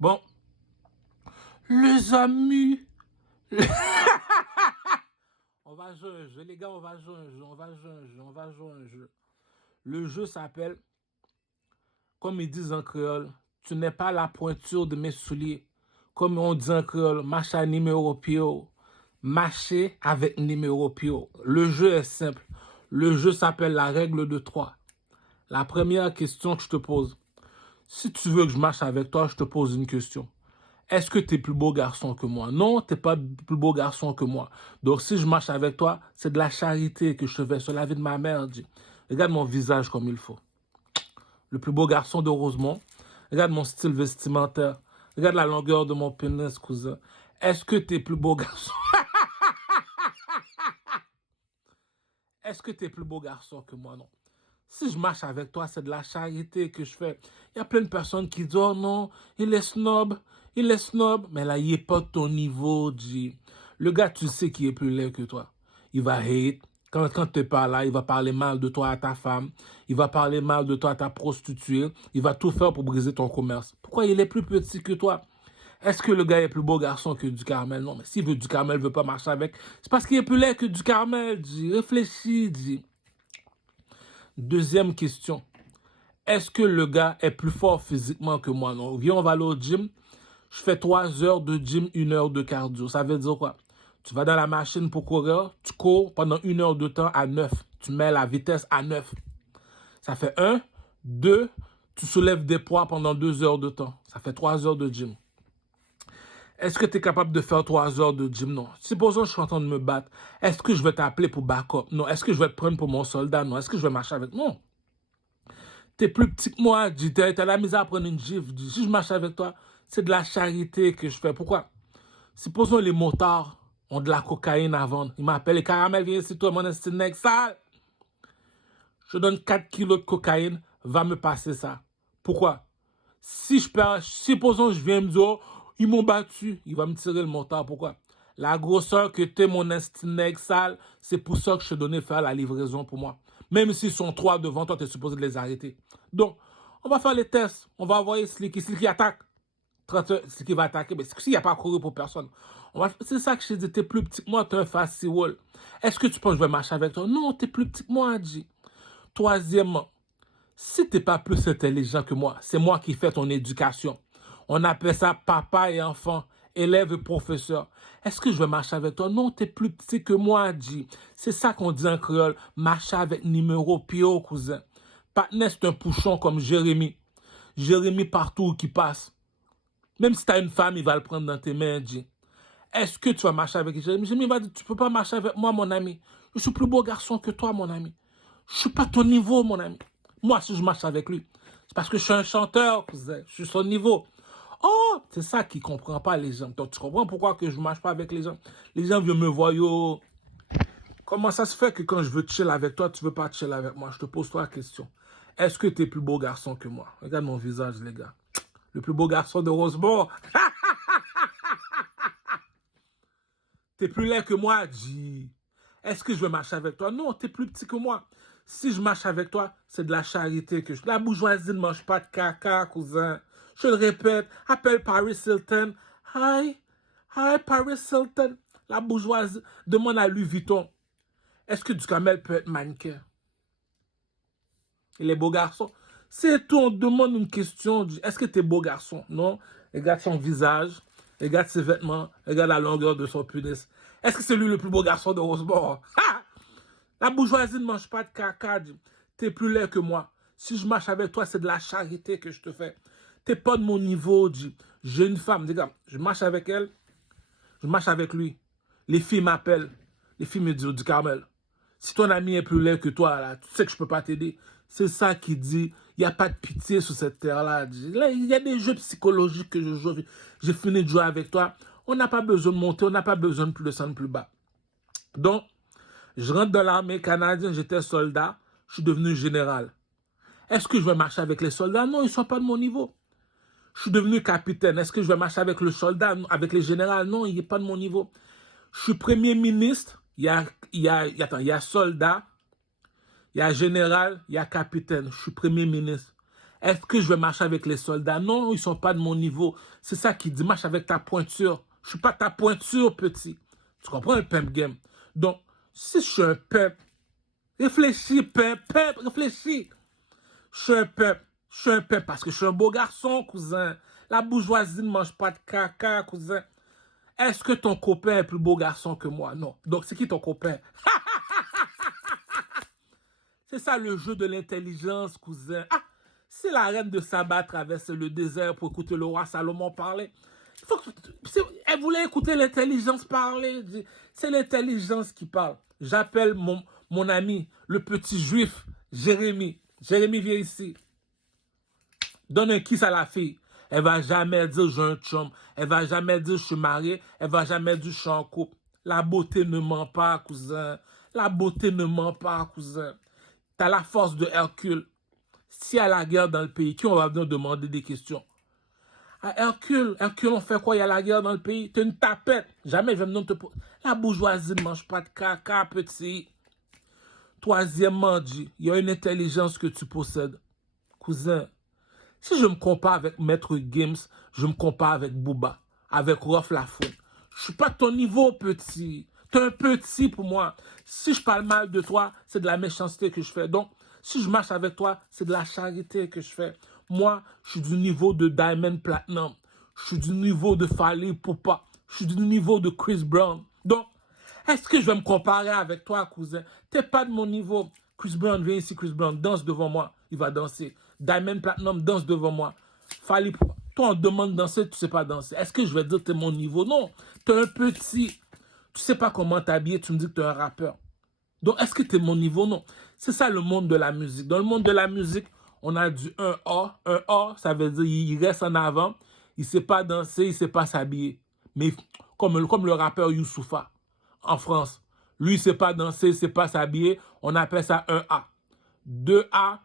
Bon, les amis, on va jouer un jeu, les gars, on va jouer un jeu, on va jouer un jeu. Le jeu s'appelle, comme ils disent en créole, tu n'es pas la pointure de mes souliers. Comme on dit en créole, marcher numéro pio, marcher avec numéro pio. Le jeu est simple. Le jeu s'appelle la règle de 3. La première question que je te pose, si tu veux que je marche avec toi, je te pose une question. Est-ce que tu es plus beau garçon que moi? Non, tu n'es pas plus beau garçon que moi. Donc, si je marche avec toi, c'est de la charité que je te fais sur la vie de ma mère. Dis. Regarde mon visage comme il faut. Le plus beau garçon de Rosemont. Regarde mon style vestimentaire. Regarde la longueur de mon pénis, cousin. Est-ce que tu es plus beau garçon? Est-ce que tu es plus beau garçon que moi? Non. Si je marche avec toi, c'est de la charité que je fais. Il y a plein de personnes qui disent, oh non, il est snob, il est snob. Mais là, il n'est pas de ton niveau, G. Le gars, tu sais qu'il est plus laid que toi. Il va hate. Quand tu n'es pas là, il va parler mal de toi à ta femme. Il va parler mal de toi à ta prostituée. Il va tout faire pour briser ton commerce. Pourquoi il est plus petit que toi? Est-ce que le gars est plus beau garçon que du Carmel? Non, mais s'il veut du Carmel, il ne veut pas marcher avec. C'est parce qu'il est plus laid que du Carmel, G. Réfléchis, G. Deuxième question. Est-ce que le gars est plus fort physiquement que moi? Non. Viens, on va aller au gym. Je fais 3 heures de gym, 1 heure de cardio. Ça veut dire quoi? Tu vas dans la machine pour courir, tu cours pendant 1 heure de temps à 9. Tu mets la vitesse à 9. Ça fait 1, 2, tu soulèves des poids pendant 2 heures de temps. Ça fait 3 heures de gym. Est-ce que tu es capable de faire 3 heures de gym? Non. Supposons que je suis en train de me battre. Est-ce que je vais t'appeler pour backup? Non. Est-ce que je vais te prendre pour mon soldat? Non. Est-ce que je vais marcher avec? Non. T'es plus petit que moi, dis, t'as la misère à prendre une gifle, dis. Si je marche avec toi, c'est de la charité que je fais. Pourquoi? Supposons les motards ont de la cocaïne à vendre. Ils m'appellent, les caramels, viens ici, toi, mon esti nègre sale. Je donne 4 kilos de cocaïne, va me passer ça. Pourquoi? Si je perds, supposons que je viens me dire, oh, ils m'ont battu, il va me tirer le motard. Pourquoi? La grosseur que t'es, mon esti nègre sale, c'est pour ça que je te donnais faire la livraison pour moi. Même s'ils sont 3 devant toi, tu es supposé de les arrêter. Donc, on va faire les tests. On va envoyer Slicky. Slicky attaque. Slicky va attaquer. Mais s'il n'y a pas couru pour personne. C'est ça que je t'ai dit. Tu es plus petit que moi, tu es un fast wall. Est-ce que tu penses que je vais marcher avec toi? Non, tu es plus petit que moi, Adji. Troisièmement, si tu n'es pas plus intelligent que moi, c'est moi qui fais ton éducation. On appelle ça papa et enfant, élève et professeur. Est-ce que je vais marcher avec toi? Non, tu es plus petit que moi, Adji. C'est ça qu'on dit en créole. Marcher avec numéro pio, cousin. Patnes, c'est un pouchon comme Jérémy. Jérémy partout où il passe. Même si tu as une femme, il va le prendre dans tes mains, Adji. Est-ce que tu vas marcher avec Jérémy? Jérémy va dire, tu ne peux pas marcher avec moi, mon ami. Je suis plus beau garçon que toi, mon ami. Je ne suis pas ton niveau, mon ami. Moi, si je marche avec lui, c'est parce que je suis un chanteur, cousin. Je suis son niveau. Oh, c'est ça qu'ils ne comprennent pas, les gens. Donc, tu comprends pourquoi que je ne marche pas avec les gens? Les gens viennent me voir, yo. Comment ça se fait que quand je veux chill avec toi, tu ne veux pas chill avec moi? Je te pose toi la question. Est-ce que tu es plus beau garçon que moi? Regarde mon visage, les gars. Le plus beau garçon de Rosemont. T'es plus laid que moi, G. Est-ce que je vais marcher avec toi? Non, t'es plus petit que moi. Si je marche avec toi, c'est de la charité que je... La bourgeoisie ne mange pas de caca, cousin. Je le répète, appelle Paris Hilton. Hi, hi Paris Hilton. La bourgeoisie demande à Louis Vuitton. Est-ce que Ducamel peut être mannequin? Il est beau garçon. C'est tout, on demande une question. Est-ce que t'es beau garçon? Non. Regarde son visage. Regarde ses vêtements. Regarde la longueur de son pénis. Est-ce que c'est lui le plus beau garçon de Rosemont? La bourgeoisie ne mange pas de caca. T'es plus laid que moi. Si je marche avec toi, c'est de la charité que je te fais. T'es pas de mon niveau. J'ai une femme. Regarde, je marche avec elle. Je marche avec lui. Les filles m'appellent. Les filles me disent du Carmel. Si ton ami est plus laid que toi, là, tu sais que je peux pas t'aider. C'est ça qui dit, il n'y a pas de pitié sur cette terre-là. Là, il y a des jeux psychologiques que je joue. J'ai fini de jouer avec toi. On n'a pas besoin de monter, on n'a pas besoin de plus descendre plus bas. Donc, je rentre dans l'armée canadienne, j'étais soldat, je suis devenu général. Est-ce que je vais marcher avec les soldats? Non, ils ne sont pas de mon niveau. Je suis devenu capitaine. Est-ce que je vais marcher avec le soldat, avec les généraux? Non, il n'est pas de mon niveau. Je suis premier ministre. Attends, il y a soldat, il y a général, il y a capitaine. Je suis premier ministre. Est-ce que je vais marcher avec les soldats? Non, ils sont pas de mon niveau. C'est ça qui dit, marche avec ta pointure. Je suis pas ta pointure, petit. Tu comprends le pimp game? Donc, si je suis un pimp, réfléchis, pimp, réfléchis. Je suis un pimp. Je suis un pimp parce que je suis un beau garçon, cousin. La bourgeoisie ne mange pas de caca, cousin. Est-ce que ton copain est plus beau garçon que moi? Non. Donc, c'est qui ton copain? C'est ça le jeu de l'intelligence, cousin. Ah, si la reine de Saba traverse le désert pour écouter le roi Salomon parler, elle voulait écouter l'intelligence parler. C'est l'intelligence qui parle. J'appelle mon ami, le petit juif, Jérémie. Jérémie, viens ici. Donne un kiss à la fille. Elle va jamais dire j'ai un chum. Elle va jamais dire je suis marié. Elle va jamais dire je suis en couple. La beauté ne ment pas, cousin. La beauté ne ment pas, cousin. T'as la force de Hercule. S'il y a la guerre dans le pays, qui on va venir demander des questions? À Hercule, on fait quoi? Il y a la guerre dans le pays. T'es une tapette. Jamais je vais venir te... La bourgeoisie ne mange pas de caca, petit. Troisièmement, dit, il y a une intelligence que tu possèdes. Cousin, si je me compare avec Maître Games, je me compare avec Booba, avec Rof Lafouine. Je suis pas de ton niveau, petit. T'es un petit pour moi. Si je parle mal de toi, c'est de la méchanceté que je fais. Donc, si je marche avec toi, c'est de la charité que je fais. Moi, je suis du niveau de Diamond Platinum. Je suis du niveau de Fally Ipupa. Je suis du niveau de Chris Brown. Donc, est-ce que je vais me comparer avec toi, cousin? T'es pas de mon niveau. Chris Brown, viens ici, Chris Brown, danse devant moi. Il va danser. Diamond Platinum, danse devant moi. Fally Ipupa. Toi, on te demande de danser, tu sais pas danser. Est-ce que je vais dire que t'es mon niveau? Non. T'es un petit. Tu sais pas comment t'habiller, tu me dis que t'es un rappeur. Donc, est-ce que t'es mon niveau? Non. C'est ça le monde de la musique. Dans le monde de la musique, on a du 1A. 1A, ça veut dire il reste en avant. Il sait pas danser, il sait pas s'habiller. Mais comme le rappeur Youssoupha en France. Lui, il sait pas danser, il sait pas s'habiller. On appelle ça 1A. 2A,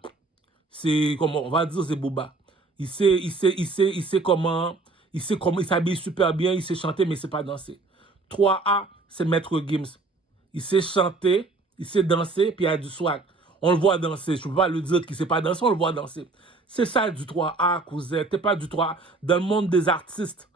c'est comment on va dire, c'est Booba. Il sait comment il s'habille super bien, il sait chanter, mais il sait pas danser. 3A, c'est Maître Gims. Il sait chanter, il sait danser, puis il a du swag. On le voit danser. Je ne peux pas le dire qu'il ne sait pas danser, on le voit danser. C'est ça du 3A, cousin. Tu n'es pas du 3A. Dans le monde des artistes,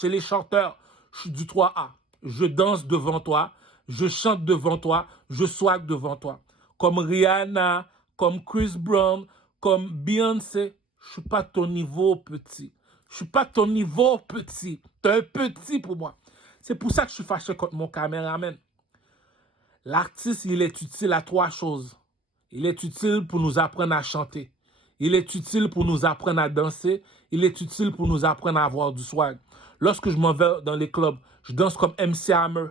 chez les chanteurs, je suis du 3A. Je danse devant toi, je chante devant toi, je swag devant toi. Comme Rihanna, comme Chris Brown, comme Beyoncé. Je ne suis pas ton niveau, petit. Je ne suis pas ton niveau, petit. Tu es un petit pour moi. C'est pour ça que je suis fâché contre mon caméraman. L'artiste, il est utile à 3 choses. Il est utile pour nous apprendre à chanter. Il est utile pour nous apprendre à danser. Il est utile pour nous apprendre à avoir du swag. Lorsque je m'en vais dans les clubs, je danse comme MC Hammer.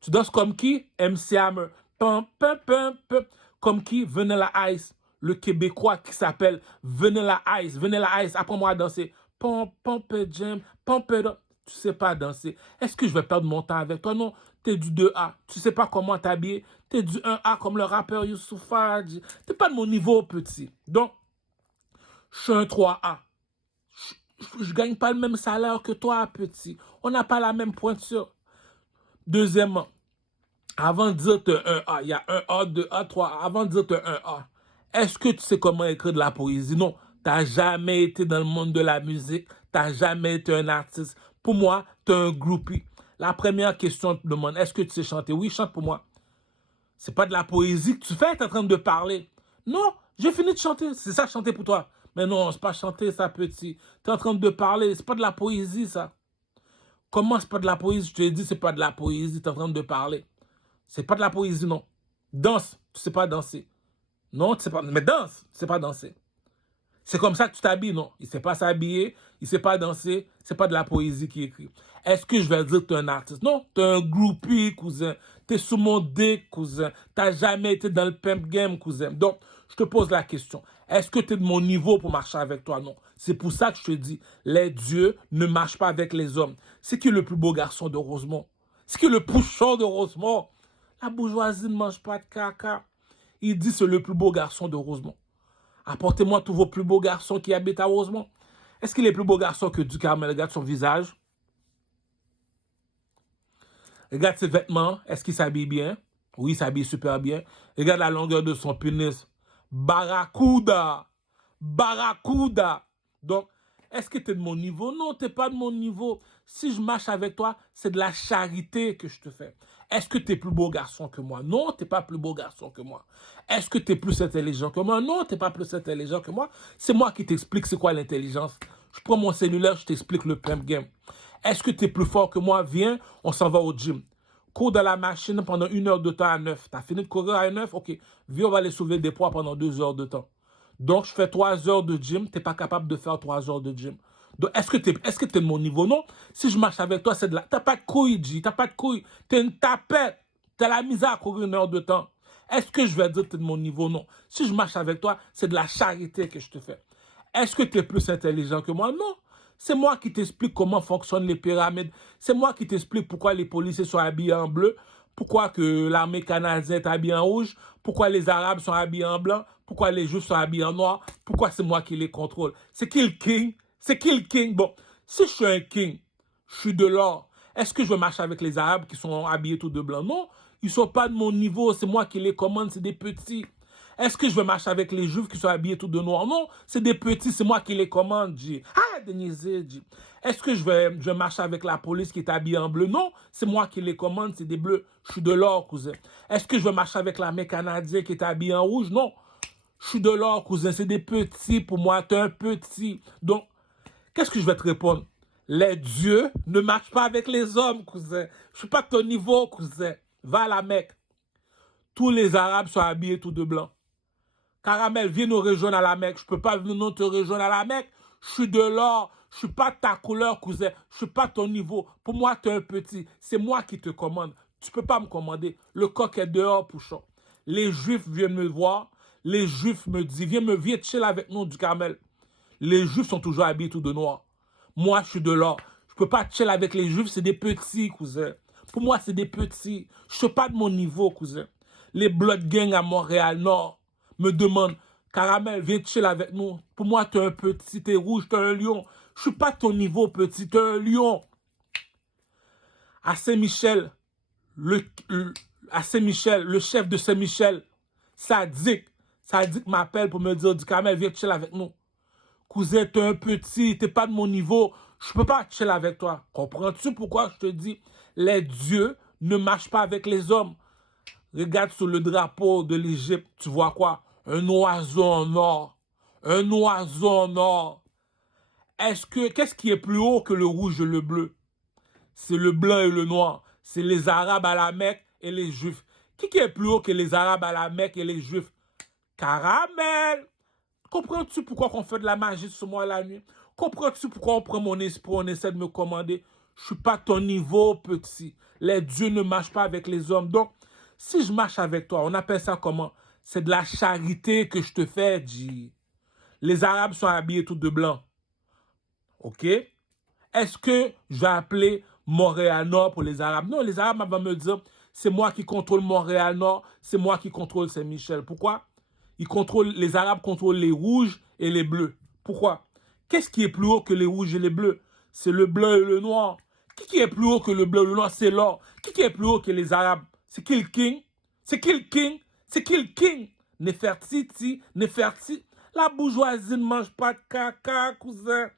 Tu danses comme qui? MC Hammer. Pum, pum, pum, pum. Comme qui? Vanilla Ice. Le Québécois qui s'appelle Vanilla Ice. Vanilla Ice, apprends-moi à danser. Pum, pum, jam, pum, pum. Tu sais pas danser. Est-ce que je vais perdre mon temps avec toi? Non, t'es du 2A. Tu sais pas comment t'habiller. T'es du 1A comme le rappeur Youssoupha. T'es pas de mon niveau, petit. Donc, je suis un 3A. Je gagne pas le même salaire que toi, petit. On n'a pas la même pointure. Deuxièmement, avant de dire que t'es un 1A, il y a 1A, 2A, 3A. Avant de dire que t'es un 1A, est-ce que tu sais comment écrire de la poésie? Non. T'as jamais été dans le monde de la musique. T'as jamais été un artiste. Pour moi, t'es un groupie. La première question te demande, est-ce que tu sais chanter? Oui, chante pour moi. C'est pas de la poésie que tu fais, t'es en train de parler. Non, j'ai fini de chanter. C'est ça, chanter pour toi. Mais non, c'est pas chanter, ça, petit. T'es en train de parler. C'est pas de la poésie, ça. Comment c'est pas de la poésie? Je te l'ai dit, c'est pas de la poésie. T'es en train de parler. C'est pas de la poésie, non. Danse, tu sais pas danser. Non, tu sais pas. Mais danse, tu sais pas danser. C'est comme ça que tu t'habilles, non? Il ne sait pas s'habiller, il ne sait pas danser, c'est pas de la poésie qui écrit. Est-ce que je vais dire que tu es un artiste? Non, tu es un groupie, cousin. Tu es sous mon dick, cousin. Tu n'as jamais été dans le pimp game, cousin. Donc, je te pose la question. Est-ce que tu es de mon niveau pour marcher avec toi? Non. C'est pour ça que je te dis, les dieux ne marchent pas avec les hommes. C'est qui le plus beau garçon de Rosemont? C'est qui le pouchon de Rosemont? La bourgeoisie ne mange pas de caca. Il dit c'est le plus beau garçon de Rosemont. Apportez-moi tous vos plus beaux garçons qui habitent à Rosemont. Est-ce qu'il est plus beau garçon que Ducarmel? Regarde son visage. Regarde ses vêtements. Est-ce qu'il s'habille bien? Oui, il s'habille super bien. Regarde la longueur de son pénis. Barracuda. Barracuda. Donc, est-ce que tu es de mon niveau? Non, tu n'es pas de mon niveau. Si je marche avec toi, c'est de la charité que je te fais. Est-ce que tu es plus beau garçon que moi? Non, tu n'es pas plus beau garçon que moi. Est-ce que tu es plus intelligent que moi? Non, tu n'es pas plus intelligent que moi. C'est moi qui t'explique c'est quoi l'intelligence. Je prends mon cellulaire, je t'explique le pump game. Est-ce que tu es plus fort que moi? Viens, on s'en va au gym. Cours dans la machine pendant 1 heure de temps à 9. Tu as fini de courir à 9? OK. Viens, on va aller soulever des poids pendant 2 heures de temps. Donc, je fais 3 heures de gym. Tu n'es pas capable de faire 3 heures de gym. Donc, est-ce que tu es de mon niveau? Non. Si je marche avec toi, c'est de la... Tu n'as pas de couilles, G. Tu n'as pas de couilles. Tu es une tapette. Tu as la misère à courir 1 heure de temps. Est-ce que je vais dire que tu es de mon niveau? Non. Si je marche avec toi, c'est de la charité que je te fais. Est-ce que tu es plus intelligent que moi? Non. C'est moi qui t'explique comment fonctionnent les pyramides. C'est moi qui t'explique pourquoi les policiers sont habillés en bleu, pourquoi que l'armée canadienne est habillée en rouge, pourquoi les Arabes sont habillés en blanc, pourquoi les Juifs sont habillés en noir, pourquoi c'est moi qui les contrôle. C'est qui le king? C'est qui le king? Bon, si je suis un king, je suis de l'or. Est-ce que je vais marcher avec les Arabes qui sont habillés tout de blanc? Non, ils ne sont pas de mon niveau. C'est moi qui les commande, c'est des petits. Est-ce que je vais marcher avec les Juifs qui sont habillés tout de noir? Non, c'est des petits, c'est moi qui les commande, G. Ah, Denise, G. Est-ce que je vais marcher avec la police qui est habillée en bleu? Non, c'est moi qui les commande, c'est des bleus. Je suis de l'or, cousin. Est-ce que je vais marcher avec l'armée canadienne qui est habillée en rouge? Non, je suis de l'or, cousin. C'est des petits pour moi, t'es un petit. Donc, qu'est-ce que je vais te répondre? Les dieux ne marchent pas avec les hommes, cousin. Je suis pas de ton niveau, cousin. Va à la Mecque. Tous les Arabes sont habillés tout de blanc. Caramel, viens nous rejoindre à la Mecque. Je ne peux pas venir te rejoindre à la Mecque. Je suis de l'or. Je ne suis pas de ta couleur, cousin. Je ne suis pas de ton niveau. Pour moi, tu es un petit. C'est moi qui te commande. Tu ne peux pas me commander. Le coq est dehors, Pouchon. Les Juifs viennent me voir. Les Juifs me disent, viens chill avec nous du Carmel. Les Juifs sont toujours habillés tout de noir. Moi, je suis de l'or. Je ne peux pas chill avec les Juifs. C'est des petits, cousin. Pour moi, c'est des petits. Je ne suis pas de mon niveau, cousin. Les Blood Gang à Montréal-Nord me demande, Caramel, viens chill avec nous. Pour moi, tu es un petit, tu es rouge, tu es un lion. Je suis pas de ton niveau, petit, tu es un lion. À Saint-Michel, à Saint-Michel, le chef de Saint-Michel, Sadiq m'appelle pour me dire, du Caramel, viens chill avec nous. Cousin, tu es un petit, tu n'es pas de mon niveau. Je peux pas chill avec toi. Comprends-tu pourquoi je te dis, les dieux ne marchent pas avec les hommes? Regarde sur le drapeau de l'Égypte, tu vois quoi? Un oiseau en or. Un oiseau en or. Qu'est-ce qui est plus haut que le rouge et le bleu? C'est le blanc et le noir. C'est les Arabes à la Mecque et les Juifs. Qui est plus haut que les Arabes à la Mecque et les Juifs? Caramel! Comprends-tu pourquoi on fait de la magie sur moi la nuit? Comprends-tu pourquoi on prend mon esprit, on essaie de me commander? Je suis pas ton niveau, petit. Les dieux ne marchent pas avec les hommes. Donc, si je marche avec toi, on appelle ça comment? C'est de la charité que je te fais, G. Les Arabes sont habillés tout de blanc. OK? Est-ce que je vais appeler Montréal-Nord pour les Arabes? Non, les Arabes vont me dire, c'est moi qui contrôle Montréal-Nord, c'est moi qui contrôle Saint-Michel. Pourquoi? Les Arabes contrôlent les rouges et les bleus. Pourquoi? Qu'est-ce qui est plus haut que les rouges et les bleus? C'est le blanc et le noir. Qui est plus haut que le blanc et le noir? C'est l'or. Qui est plus haut que les Arabes? C'est qui le king? C'est qui le king? C'est qui le king? Nefertiti, Nefertiti. La bourgeoisie ne mange pas de caca, cousin.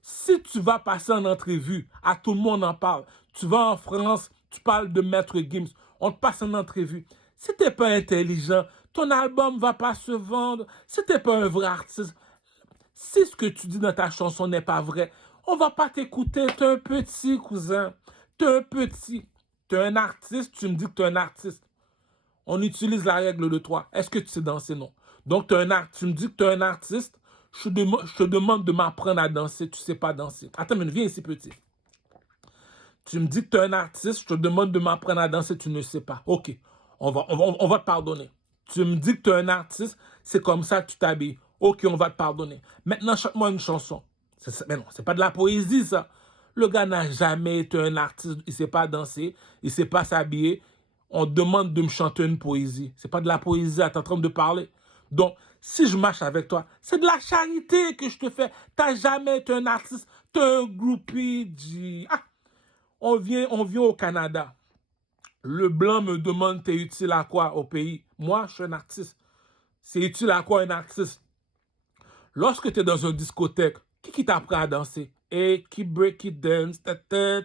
Si tu vas passer en entrevue, à tout le monde en parle. Tu vas en France, tu parles de Maître Gims, on te passe en entrevue. Si tu n'es pas intelligent, ton album ne va pas se vendre. Si tu n'es pas un vrai artiste, si ce que tu dis dans ta chanson n'est pas vrai, on ne va pas t'écouter. Tu es un petit, cousin. Tu es un petit. Tu es un artiste, tu me dis que tu es un artiste. On utilise la règle de 3. Est-ce que tu sais danser? Non. Donc, tu me dis que tu es un artiste. Je te demande de m'apprendre à danser. Tu ne sais pas danser. Attends, mais viens ici, petit. Tu me dis que tu es un artiste. Je te demande de m'apprendre à danser. Tu ne sais pas. OK. On va te pardonner. Tu me dis que tu es un artiste. C'est comme ça que tu t'habilles. OK, on va te pardonner. Maintenant, chante-moi une chanson. Mais non, c'est pas de la poésie, ça. Le gars n'a jamais été un artiste. Il ne sait pas danser. Il ne sait pas s'habiller. On demande de me chanter une poésie. C'est pas de la poésie, tu es en train de parler. Donc, si je marche avec toi, c'est de la charité que je te fais. Tu n'as jamais été un artiste, tu es un groupie. Ah, on vient au Canada. Le blanc me demande, t'es utile à quoi au pays? Moi, je suis un artiste. C'est utile à quoi un artiste? Lorsque tu es dans une discothèque, qui t'apprend à danser? Et qui break it dance. Attends.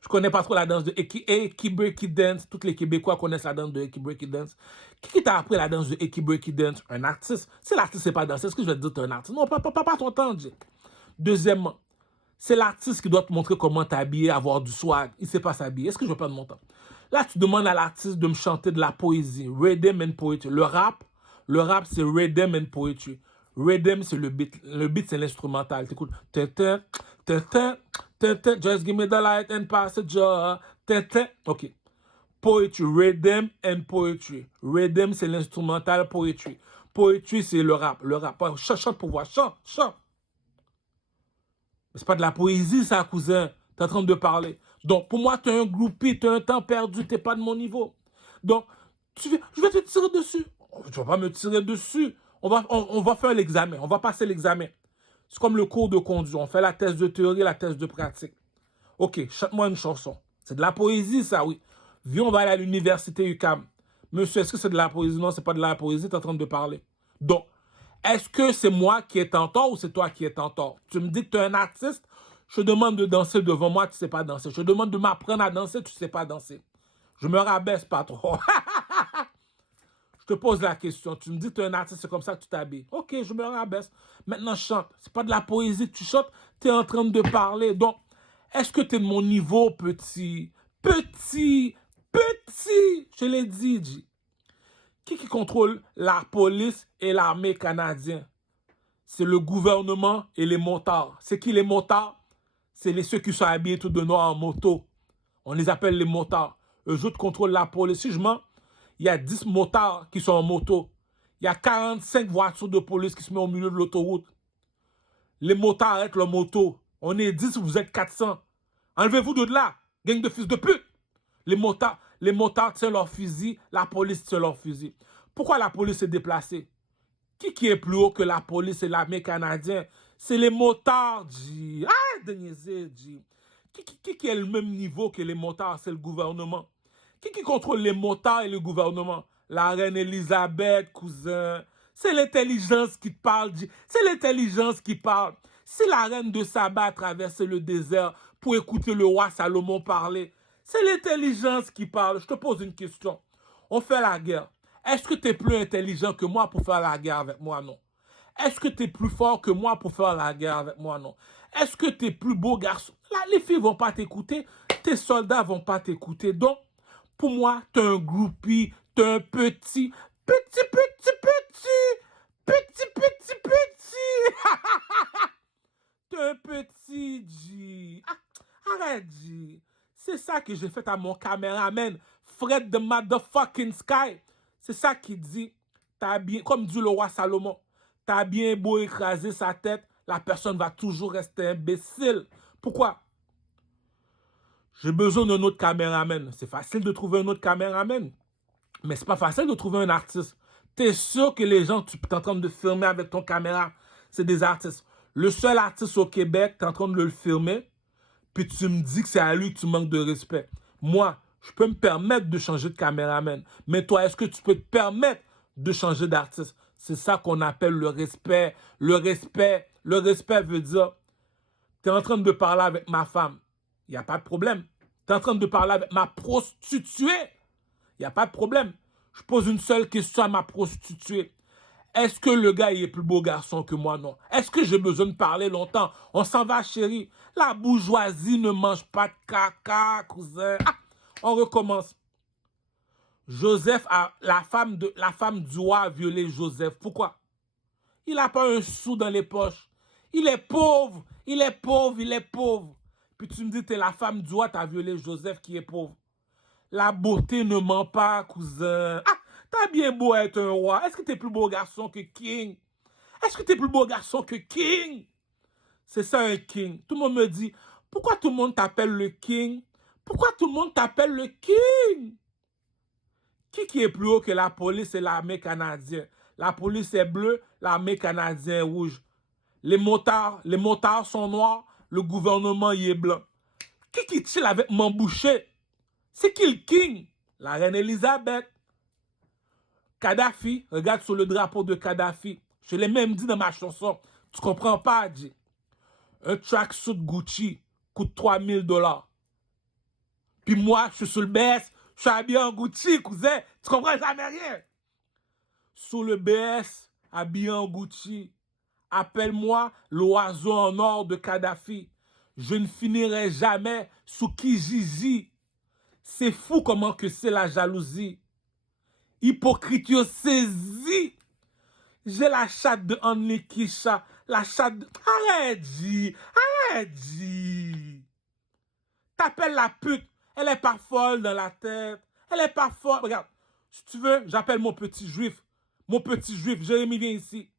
Je connais pas trop la danse de Eki break it dance. Tous les Québécois connaissent la danse de Eki break it dance. Qui t'a appris la danse de Eki break it dance? Un artiste. Si l'artiste ne sait pas danser, est-ce que je vais te dire que tu es un artiste? Non, pas ton temps, Jay. Deuxièmement, c'est l'artiste qui doit te montrer comment t'habiller, avoir du swag. Il ne sait pas s'habiller. Est-ce que je vais perdre mon temps? Là, tu demandes à l'artiste de me chanter de la poésie. Rhythm and poetry. Le rap, c'est rhythm and poetry. Rhythm, c'est le beat. Le beat, c'est l'instrumental. T'écoutes. Just give me the light and pass the jar. OK. Poetry. Rhythm and poetry. Rhythm, c'est l'instrumental. Poetry. Poetry, c'est le rap. Le rap. Chante pour voir. Chante. Mais c'est pas de la poésie, ça, cousin. T'es en train de parler. Donc, pour moi, t'es un groupie, t'as un temps perdu, t'es pas de mon niveau. Donc, je vais te tirer dessus. Tu vas pas me tirer dessus. On va faire l'examen. On va passer l'examen. C'est comme le cours de conduite. On fait la thèse de théorie, la thèse de pratique. OK, chante-moi une chanson. C'est de la poésie, ça, oui. Viens, on va aller à l'université UQAM. Monsieur, est-ce que c'est de la poésie? Non, c'est pas de la poésie, t'es en train de parler. Donc, est-ce que c'est moi qui est en tort ou c'est toi qui es en tort? Tu me dis que tu es un artiste, je te demande de danser devant moi, tu ne sais pas danser. Je te demande de m'apprendre à danser, tu ne sais pas danser. Je me rabaisse pas trop. Je te pose la question. Tu me dis que tu es un artiste, c'est comme ça que tu t'habilles. OK, je me rabaisse. Maintenant, je chante. C'est pas de la poésie que tu chantes, tu es en train de parler. Donc, est-ce que tu es de mon niveau, petit? Petit! Je l'ai dit, G. Qui contrôle la police et l'armée canadienne? C'est le gouvernement et les motards. C'est qui les motards? C'est ceux qui sont habillés tout de noir en moto. On les appelle les motards. Eux autres contrôlent la police. Si je mens, il y a 10 motards qui sont en moto. Il y a 45 voitures de police qui se mettent au milieu de l'autoroute. Les motards arrêtent leur moto. On est 10, vous êtes 400. Enlevez-vous de là, gang de fils de pute. Les motards tiennent leur fusil, la police tient leur fusil. Pourquoi la police est déplacée? Qui est plus haut que la police et l'armée canadienne? C'est les motards, G. Ah, Denisé, G. Qui est le même niveau que les motards? C'est le gouvernement. Qui contrôle les motards et le gouvernement? La reine Elisabeth, cousin. C'est l'intelligence qui te parle, G. C'est l'intelligence qui parle. Si la reine de Saba a traversé le désert pour écouter le roi Salomon parler, c'est l'intelligence qui parle. Je te pose une question. On fait la guerre. Est-ce que tu es plus intelligent que moi pour faire la guerre avec moi? Non. Est-ce que tu es plus fort que moi pour faire la guerre avec moi? Non. Est-ce que tu es plus beau garçon? Là, les filles ne vont pas t'écouter. Tes soldats ne vont pas t'écouter. Donc, pour moi, tu es un groupie. Tu es un petit. Tu es un petit, G. Arrête, G. C'est ça que j'ai fait à mon caméraman, Fred the motherfucking Sky. C'est ça qui dit, t'as bien, comme dit le roi Salomon, t'as bien beau écraser sa tête, la personne va toujours rester imbécile. Pourquoi? J'ai besoin d'un autre caméraman. C'est facile de trouver un autre caméraman, mais c'est pas facile de trouver un artiste. T'es sûr que les gens que tu es en train de filmer avec ton caméra, c'est des artistes. Le seul artiste au Québec, tu es en train de le filmer, puis tu me dis que c'est à lui que tu manques de respect. Moi, je peux me permettre de changer de caméraman. Mais toi, est-ce que tu peux te permettre de changer d'artiste? C'est ça qu'on appelle le respect. Le respect veut dire, tu es en train de parler avec ma femme. Il n'y a pas de problème. Tu es en train de parler avec ma prostituée. Il n'y a pas de problème. Je pose une seule question à ma prostituée. Est-ce que le gars est plus beau garçon que moi? Non. Est-ce que j'ai besoin de parler longtemps? On s'en va, chérie. La bourgeoisie ne mange pas de caca, cousin. Ah, on recommence. La femme du roi a violé Joseph. Pourquoi? Il n'a pas un sou dans les poches. Il est pauvre. Puis tu me dis que tu es la femme du roi, tu as violé Joseph qui est pauvre. La beauté ne ment pas, cousin. Ah, t'as bien beau être un roi. Est-ce que t'es plus beau garçon que King? C'est ça un King. Tout le monde me dit, pourquoi tout le monde t'appelle le King? Qui est plus haut que la police et l'armée canadienne? La police est bleue, l'armée canadienne est rouge. Les motards sont noirs, le gouvernement y est blanc. Qui chill avec mon boucher? C'est qui le King? La reine Elisabeth. Kadhafi, regarde sur le drapeau de Kadhafi. Je l'ai même dit dans ma chanson. Tu comprends pas, dit. Un tracksuit Gucci coûte $3000. Puis moi, je suis sur le BS, je suis habillé en Gucci, cousin. Tu comprends jamais rien. Sur le BS, habillé en Gucci, appelle-moi l'oiseau en or de Kadhafi. Je ne finirai jamais sous Kijiji. C'est fou comment que c'est la jalousie. Hypocrite yo saisi. J'ai la chatte de Anne Kisha. La chatte de... Arrête, G. Arrête, G. T'appelles la pute. Elle est pas folle dans la tête. Elle est pas folle. Regarde, si tu veux, j'appelle mon petit juif. Mon petit juif, Jérémy, viens ici.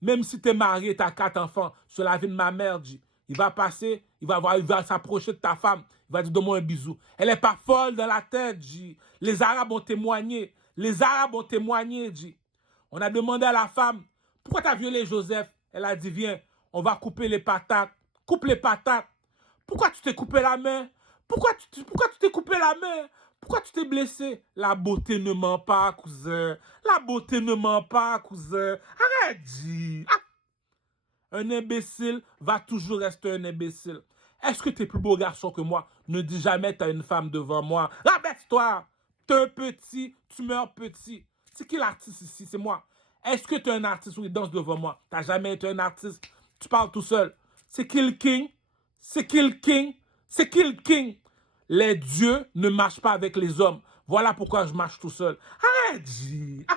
Même si t'es marié, t'as 4 enfants, sur la vie de ma mère, G. Il va passer, il va s'approcher de ta femme. Il va dire, donne-moi un bisou. Elle est pas folle dans la tête, G. Les Arabes ont témoigné. Les Arabes ont témoigné, G. On a demandé à la femme, pourquoi t'as violé Joseph? Elle a dit, viens, on va couper les patates. Coupe les patates. Pourquoi tu t'es coupé la main? Pourquoi tu t'es coupé la main? Pourquoi tu t'es blessé? La beauté ne ment pas, cousin. La beauté ne ment pas, cousin. Arrête, G. Ah. Un imbécile va toujours rester un imbécile. Est-ce que t'es plus beau garçon que moi? Ne dis jamais t'as une femme devant moi. Rabaisse-toi. T'es un petit, tu meurs petit. C'est qui l'artiste ici? C'est moi. Est-ce que t'es un artiste ou il danse devant moi? T'as jamais été un artiste. Tu parles tout seul. C'est qui le king? C'est qui le king? C'est qui le king? Les dieux ne marchent pas avec les hommes. Voilà pourquoi je marche tout seul. Arrête, G. Ah.